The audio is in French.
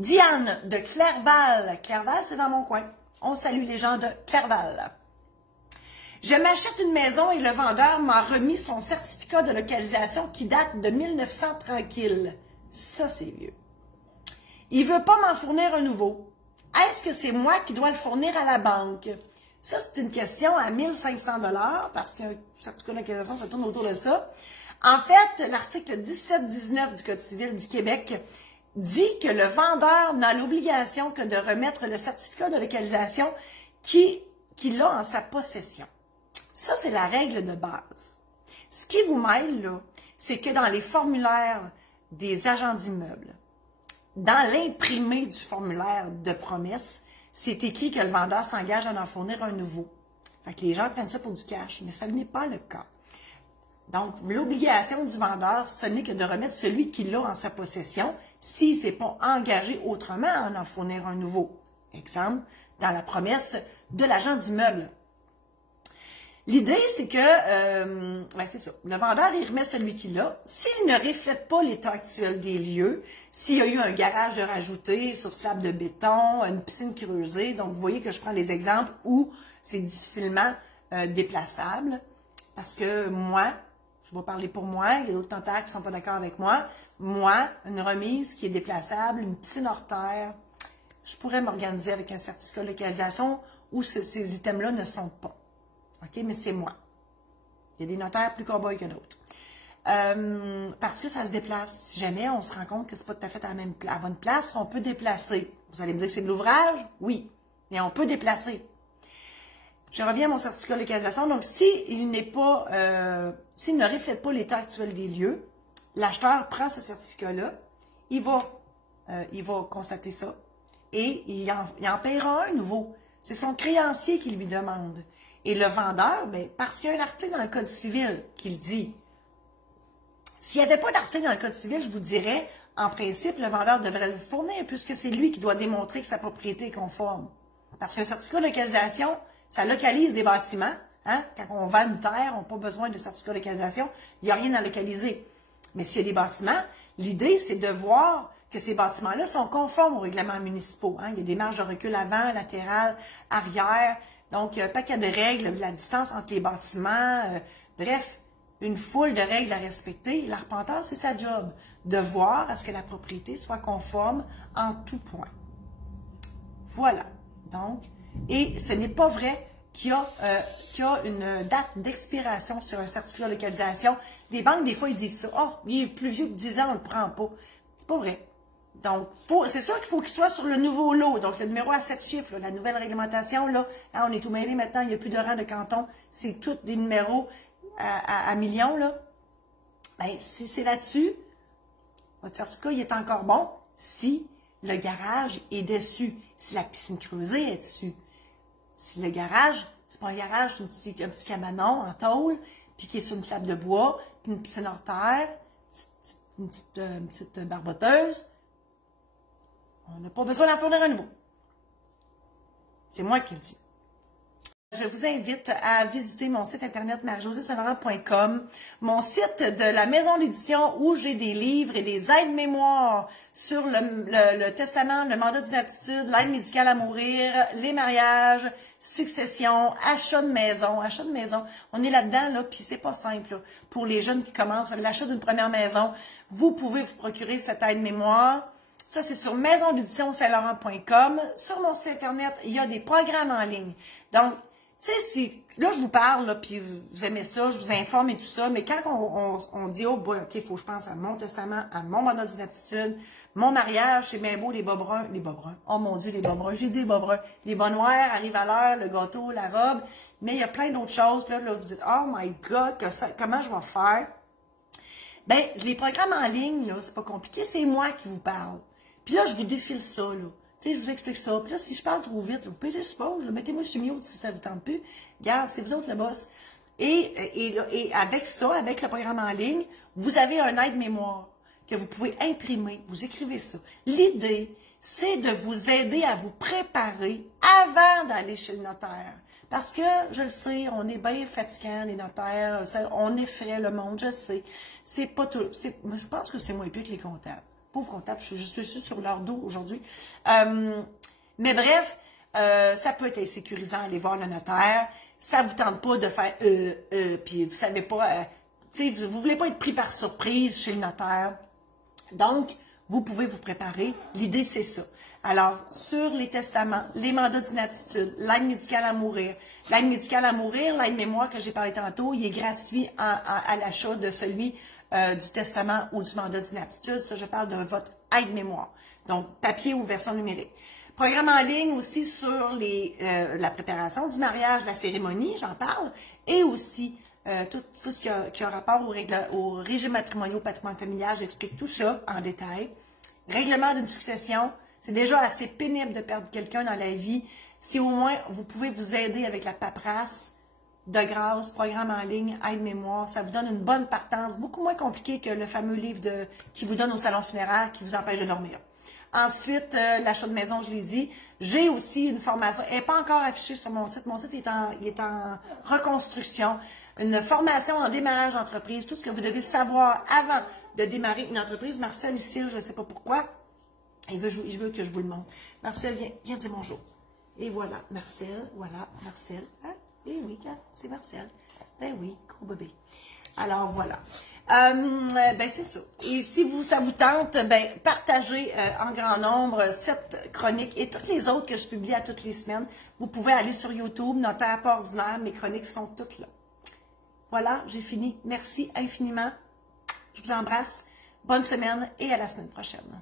Diane de Clerval. Clerval, c'est dans mon coin. On salue les gens de Clerval. Je m'achète une maison et le vendeur m'a remis son certificat de localisation qui date de 1900 tranquille. Ça, c'est vieux. Il ne veut pas m'en fournir un nouveau. Est-ce que c'est moi qui dois le fournir à la banque? Ça, c'est une question à 1500 $ parce que le certificat de localisation, ça tourne autour de ça. En fait, l'article 17-19 du Code civil du Québec dit que le vendeur n'a l'obligation que de remettre le certificat de localisation qu'il a en sa possession. Ça, c'est la règle de base. Ce qui vous mêle, là, c'est que dans les formulaires des agents d'immeubles, dans l'imprimé du formulaire de promesse, c'est écrit que le vendeur s'engage à en fournir un nouveau. Fait que les gens prennent ça pour du cash, mais ça n'est pas le cas. Donc, l'obligation du vendeur, ce n'est que de remettre celui qui l'a en sa possession s'il ne s'est pas engagé autrement à en fournir un nouveau. Exemple, dans la promesse de l'agent d'immeuble. L'idée, c'est que, c'est ça, le vendeur, il remet celui qu'il a. S'il ne reflète pas l'état actuel des lieux, s'il y a eu un garage de rajouté sur slab de béton, une piscine creusée, donc vous voyez que je prends des exemples où c'est difficilement déplaçable, parce que moi, je vais parler pour moi, il y a d'autres notaires qui ne sont pas d'accord avec moi, une remise qui est déplaçable, une piscine hors terre, je pourrais m'organiser avec un certificat de localisation où ces items-là ne sont pas. OK, mais c'est moi. Il y a des notaires plus cow-boys que d'autres. Parce que ça se déplace. Si jamais on se rend compte que ce n'est pas tout à fait à la bonne place, on peut déplacer. Vous allez me dire que c'est de l'ouvrage? Oui, mais on peut déplacer. Je reviens à mon certificat de localisation. Donc, s'il ne reflète pas l'état actuel des lieux, l'acheteur prend ce certificat-là, il va constater ça et il en paiera un nouveau. C'est son créancier qui lui demande. Et le vendeur, parce qu'il y a un article dans le Code civil qui le dit. S'il n'y avait pas d'article dans le Code civil, je vous dirais, en principe, le vendeur devrait le fournir puisque c'est lui qui doit démontrer que sa propriété est conforme. Parce qu'un certificat de localisation, ça localise des bâtiments. Hein? Quand on vend une terre, on n'a pas besoin de certificat de localisation. Il n'y a rien à localiser. Mais s'il y a des bâtiments, l'idée, c'est de voir que ces bâtiments-là sont conformes aux règlements municipaux. Hein? Il y a des marges de recul avant, latérales, arrière. Donc, il y a un paquet de règles, la distance entre les bâtiments, bref, une foule de règles à respecter. L'arpenteur, c'est sa job, de voir à ce que la propriété soit conforme en tout point. Voilà. Donc, et ce n'est pas vrai qu'il y a une date d'expiration sur un certificat de localisation. Les banques, des fois, ils disent ça. « Oh, il est plus vieux que 10 ans, on ne le prend pas. » C'est pas vrai. Donc, c'est sûr qu'il faut qu'il soit sur le nouveau lot. Donc, le numéro à 7 chiffres, là, la nouvelle réglementation, là, hein, on est tout mêlé maintenant, il n'y a plus de rang de canton. C'est tous des numéros à millions, là. Ben, si c'est là-dessus, votre certificat, il est encore bon si le garage est dessus, si la piscine creusée est dessus. Si le garage, c'est pas un garage, c'est un petit cabanon en tôle, puis qui est sur une table de bois, puis une piscine hors terre, une petite barboteuse, on n'a pas besoin d'en fournir un nouveau. C'est moi qui le dis. Je vous invite à visiter mon site internet marijosésaint-laurent.com, mon site de la maison d'édition où j'ai des livres et des aides-mémoires sur le testament, le mandat d'inaptitude, l'aide médicale à mourir, les mariages, succession, achat de maison. Achat de maison, on est là-dedans, là, puis c'est pas simple. Là. Pour les jeunes qui commencent l'achat d'une première maison, vous pouvez vous procurer cette aide-mémoire. Ça, c'est sur maisondédition-saint-laurent.com. Sur mon site internet, il y a des programmes en ligne. Donc, tu sais, si là, je vous parle, là, puis vous aimez ça, je vous informe et tout ça, mais quand on dit, oh boy, OK, il faut que je pense à mon testament, à mon mandat d'inaptitude, mon mariage, c'est bien beau, les bas bruns, oh mon Dieu, les bas bruns, j'ai dit les bas bruns, les bas noirs arrivent à l'heure, le gâteau, la robe, mais il y a plein d'autres choses, puis là, vous dites, oh my God, comment je vais faire? Ben, les programmes en ligne, là, c'est pas compliqué, c'est moi qui vous parle. Puis là, je vous défile ça, là. Tu sais, je vous explique ça. Puis là, si je parle trop vite, vous pesez sur pause, mettez-moi sur mute si ça vous tente plus. Regarde, c'est vous autres le boss. Et avec ça, avec le programme en ligne, vous avez un aide-mémoire que vous pouvez imprimer. Vous écrivez ça. L'idée, c'est de vous aider à vous préparer avant d'aller chez le notaire. Parce que, je le sais, on est bien fatigants, les notaires, on effraie le monde, je sais. C'est pas tout. Je pense que c'est moins pire que les comptables. Pauvre comptable, je suis sur leur dos aujourd'hui. Mais bref, ça peut être insécurisant aller voir le notaire. Ça vous tente pas de faire puis vous savez pas, tu sais, vous voulez pas être pris par surprise chez le notaire. Donc, vous pouvez vous préparer. L'idée, c'est ça. Alors, sur les testaments, les mandats d'inaptitude, l'aide médicale à mourir. L'aide médicale à mourir, l'aide mémoire que j'ai parlé tantôt, il est gratuit à l'achat de celui du testament ou du mandat d'inaptitude. Ça, je parle de votre aide mémoire. Donc, papier ou version numérique. Programme en ligne aussi sur la préparation du mariage, la cérémonie, j'en parle, et aussi tout ce qui a rapport au régime matrimonial, au patrimoine familial. J'explique tout ça en détail. Règlement d'une succession. C'est déjà assez pénible de perdre quelqu'un dans la vie. Si au moins vous pouvez vous aider avec la paperasse, de grâce, programme en ligne, aide-mémoire, ça vous donne une bonne partance, beaucoup moins compliqué que le fameux livre qui vous donne au salon funéraire qui vous empêche de dormir. Ensuite, l'achat de maison, je l'ai dit. J'ai aussi une formation, elle n'est pas encore affichée sur mon site. Mon site est en reconstruction. Une formation en démarrage d'entreprise, tout ce que vous devez savoir avant de démarrer une entreprise. Marcel, ici, je ne sais pas pourquoi, il veut que je vous le montre. Marcel, viens dire bonjour. Et voilà, Marcel, Ah, eh oui, c'est Marcel. Ben oui, gros bébé. Alors, voilà. Ben, c'est ça. Et si ça vous tente, ben, partagez en grand nombre cette chronique et toutes les autres que je publie à toutes les semaines. Vous pouvez aller sur YouTube, Notaire pas ordinaire, mes chroniques sont toutes là. Voilà, j'ai fini. Merci infiniment. Je vous embrasse. Bonne semaine et à la semaine prochaine.